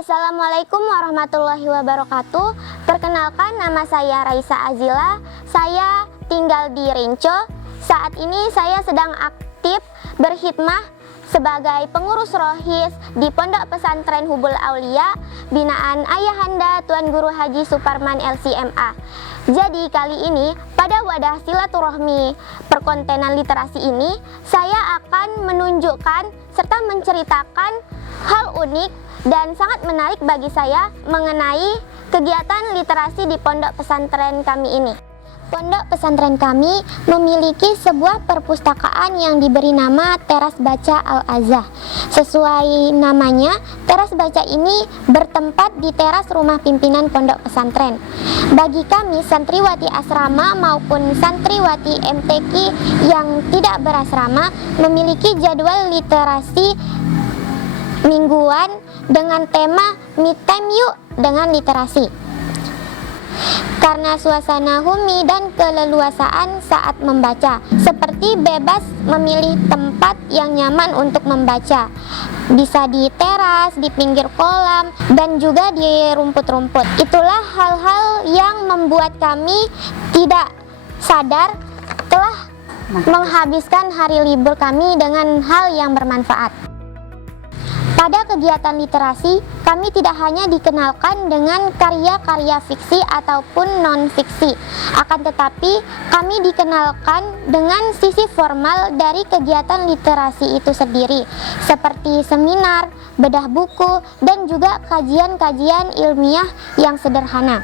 Assalamualaikum warahmatullahi wabarakatuh. Perkenalkan, nama saya Raisa Azila. Saya tinggal di Rinco. Saat ini saya sedang aktif berkhidmah sebagai pengurus rohis di Pondok Pesantren Hubul Aulia binaan Ayahanda Tuan Guru Haji Suparman LCMA. Jadi kali ini pada wadah silaturahmi perkontenan literasi ini saya akan menunjukkan serta menceritakan hal unik dan sangat menarik bagi saya mengenai kegiatan literasi di pondok pesantren kami ini. Pondok pesantren kami memiliki sebuah perpustakaan yang diberi nama Teras Baca Al-Azah. Sesuai namanya, teras baca ini bertempat di teras rumah pimpinan pondok pesantren. Bagi kami santriwati asrama maupun santriwati MTQ yang tidak berasrama memiliki jadwal literasi mingguan dengan tema Me Time Yuk dengan literasi. Karena suasana humi dan keleluasaan saat membaca, seperti bebas memilih tempat yang nyaman untuk membaca. Bisa di teras, di pinggir kolam, dan juga di rumput-rumput. Itulah hal-hal yang membuat kami tidak sadar telah menghabiskan hari libur kami dengan hal yang bermanfaat. Pada kegiatan literasi, kami tidak hanya dikenalkan dengan karya-karya fiksi ataupun non-fiksi, akan tetapi kami dikenalkan dengan sisi formal dari kegiatan literasi itu sendiri, seperti seminar, bedah buku, dan juga kajian-kajian ilmiah yang sederhana.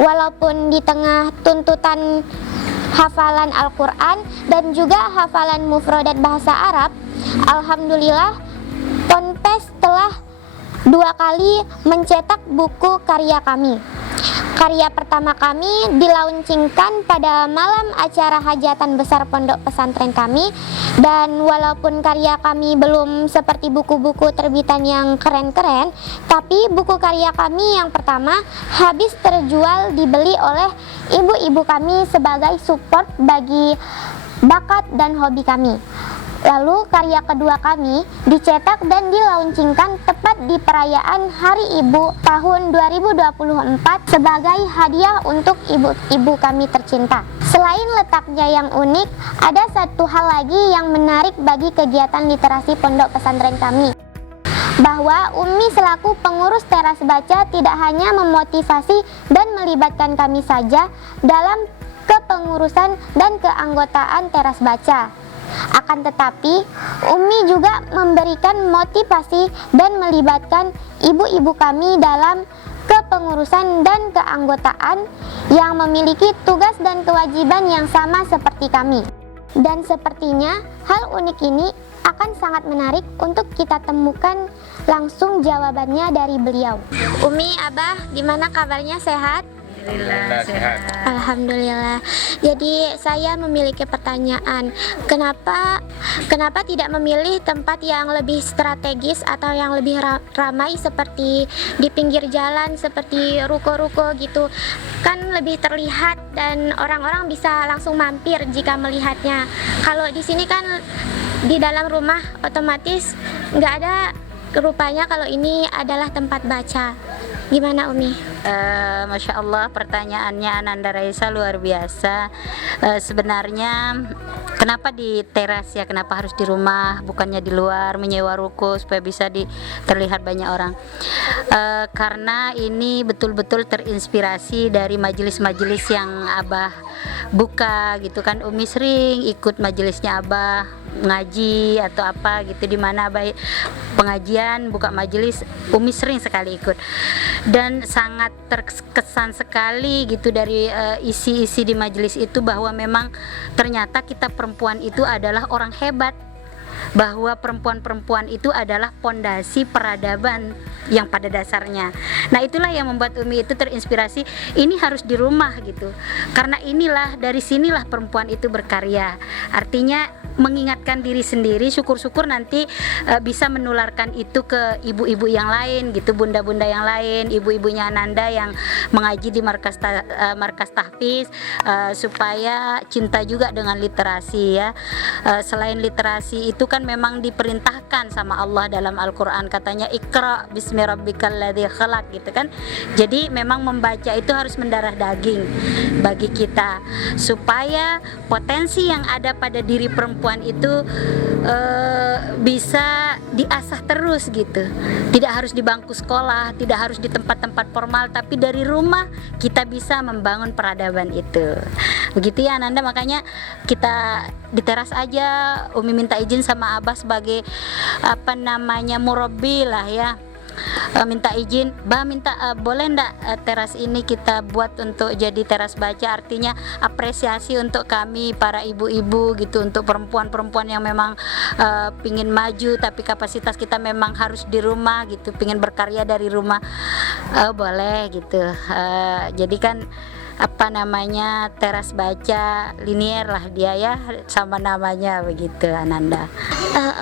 Walaupun di tengah tuntutan hafalan Al-Quran dan juga hafalan mufradat bahasa Arab, alhamdulillah Ponpes telah 2 kali mencetak buku karya kami. Karya pertama kami dilaunchingkan pada malam acara hajatan besar pondok pesantren kami, dan walaupun karya kami belum seperti buku-buku terbitan yang keren-keren, tapi buku karya kami yang pertama habis terjual dibeli oleh ibu-ibu kami sebagai support bagi bakat dan hobi kami. Lalu karya kedua kami dicetak dan dilaunchingkan tepat di perayaan Hari Ibu tahun 2024 sebagai hadiah untuk ibu-ibu kami tercinta. Selain letaknya yang unik, ada satu hal lagi yang menarik bagi kegiatan literasi pondok pesantren kami, bahwa Umi selaku pengurus teras baca tidak hanya memotivasi dan melibatkan kami saja dalam kepengurusan dan keanggotaan teras baca. Akan tetapi, Umi juga memberikan motivasi dan melibatkan ibu-ibu kami dalam kepengurusan dan keanggotaan yang memiliki tugas dan kewajiban yang sama seperti kami. Dan sepertinya hal unik ini akan sangat menarik untuk kita temukan langsung jawabannya dari beliau. Umi, Abah, gimana kabarnya, sehat? Alhamdulillah sehat. Alhamdulillah. Jadi saya memiliki pertanyaan, kenapa tidak memilih tempat yang lebih strategis atau yang lebih ramai seperti di pinggir jalan, seperti ruko-ruko gitu, kan lebih terlihat dan orang-orang bisa langsung mampir jika melihatnya. Kalau di sini kan di dalam rumah otomatis nggak ada, rupanya kalau ini adalah tempat baca. Gimana Umi? Masya Allah, pertanyaannya Ananda Raisa luar biasa. Sebenarnya kenapa di teras ya, kenapa harus di rumah bukannya di luar menyewa ruko supaya bisa terlihat banyak orang? Karena ini betul-betul terinspirasi dari majelis-majelis yang Abah buka gitu kan. Umi sering ikut majelisnya Abah ngaji atau apa gitu, di mana Abah pengajian buka majelis, Umi sering sekali ikut dan sangat terkesan sekali gitu dari isi-isi di majelis itu, bahwa memang ternyata kita perempuan itu adalah orang hebat, bahwa perempuan-perempuan itu adalah pondasi peradaban yang pada dasarnya. Nah itulah yang membuat Umi itu terinspirasi, ini harus di rumah gitu, karena inilah dari sinilah perempuan itu berkarya. Artinya mengingatkan diri sendiri, syukur-syukur nanti bisa menularkan itu ke ibu-ibu yang lain gitu, bunda-bunda yang lain, ibu-ibunya Ananda yang mengaji di markas tahfiz, supaya cinta juga dengan literasi ya. Selain literasi itu kan memang diperintahkan sama Allah dalam Al-Qur'an, katanya Iqra bismi rabbikal ladzi khalaq gitu kan. Jadi memang membaca itu harus mendarah daging bagi kita, supaya potensi yang ada pada diri perempuan itu bisa diasah terus gitu. Tidak harus di bangku sekolah, tidak harus di tempat-tempat formal, tapi dari rumah kita bisa membangun peradaban itu. Begitu ya Ananda, makanya kita di teras aja. Umi minta izin sama Abah sebagai murabbi lah ya. Minta izin, boleh ndak teras ini kita buat untuk jadi teras baca, artinya apresiasi untuk kami para ibu-ibu gitu, untuk perempuan-perempuan yang memang pingin maju tapi kapasitas kita memang harus di rumah gitu, pingin berkarya dari rumah, boleh gitu. Jadi kan teras baca linier lah dia ya, sama namanya begitu Ananda.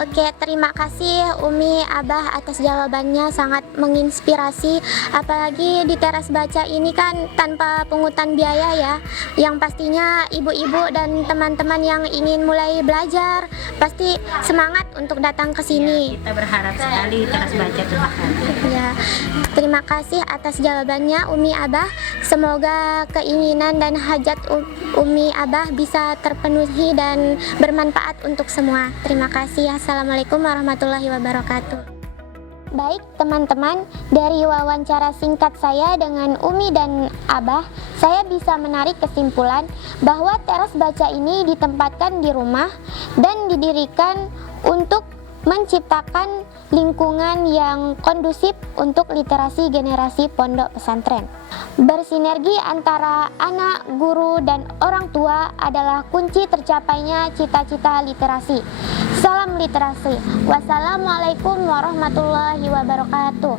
Oke, terima kasih Umi, Abah atas jawabannya, sangat menginspirasi. Apalagi di teras baca ini kan tanpa pungutan biaya ya, yang pastinya ibu-ibu dan teman-teman yang ingin mulai belajar pasti semangat untuk datang ke sini. Ya, kita berharap sekali teras baca itu akan. Ya, terima kasih atas jawabannya Umi, Abah. Semoga keinginan dan hajat Umi, Abah bisa terpenuhi dan bermanfaat untuk semua. Terima kasih. Assalamualaikum warahmatullahi wabarakatuh. Baik teman-teman, dari wawancara singkat saya dengan Umi dan Abah, saya bisa menarik kesimpulan bahwa teras baca ini ditempatkan di rumah dan didirikan untuk menciptakan lingkungan yang kondusif untuk literasi generasi pondok pesantren. Bersinergi antara anak, guru, dan orang tua adalah kunci tercapainya cita-cita literasi. Salam literasi. Wassalamualaikum warahmatullahi wabarakatuh.